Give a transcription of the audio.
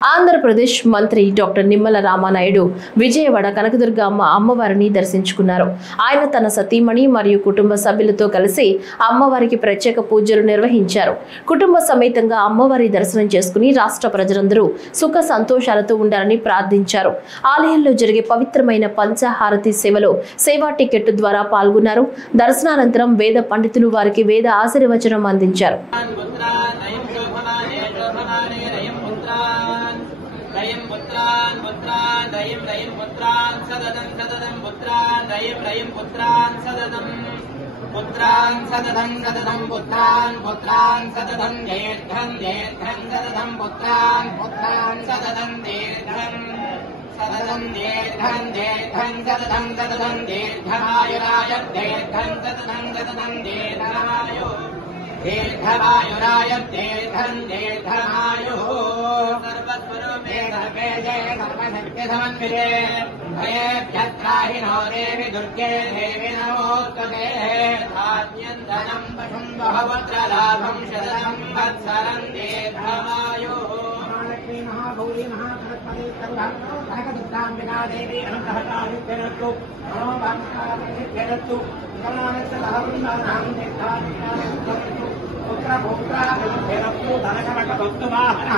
ఆంధ్రప్రదేశ్ మంత్రి డాక్టర్ నిమ్మల రామానాయుడు విజయవాడ కనకదుర్గ అమ్మవారిని దర్శించుకున్నారు. ఆయన తన సతీమణి మరియు కుటుంబ సభ్యులతో కలిసి అమ్మవారికి ప్రత్యేక పూజలు నిర్వహించారు. కుటుంబ సమేతంగా అమ్మవారి దర్శనం చేసుకుని రాష్ట్ర ప్రజలందరూ సుఖ సంతోషాలతో ఉండాలని ప్రార్థించారు. ఆలయంలో జరిగే పవిత్రమైన పంచహారతి సేవలో సేవా టికెట్ ద్వారా పాల్గొన్నారు. దర్శనానంతరం వేద పండితులు వారికి వేద ఆశీర్వచనం అందించారు. दयं पुत्रान् पुत्रान् दयं दयं पुत्रान् सददं सददं पुत्रान् दयं दयं पुत्रान् सददं पुत्रान् सददं सददं पुत्रान् पुत्रान् सददं दीर्घं दीर्घं सददं पुत्रान् पुत्रान् सददं दीर्घं सददं दीर्घं दीर्घं सददं सददं दीर्घमायुराय दीर्घं सददं सददं दीर्घमायुः दीर्घमायुराय दीर्घं दीर्घमायुः सर्वस्वरूपे सर्वे जय सर्वशक्तिसमन्विते भयेभ्यः त्राहिनो देवि दुर्गे देवि नमोस्तुते धान्यं धनं पशुं बहुवत्रलाभं शततं वत्सरं दीर्घमायुः महालक्ष्मी महागौरी महासरस्वती कनकदुर्गाम्बिका देवी अनुग्रहकारित्यरस्तु नमो वामकारित्यरस्तु पुत्र पुत्र धनकनक वस्तुवाहन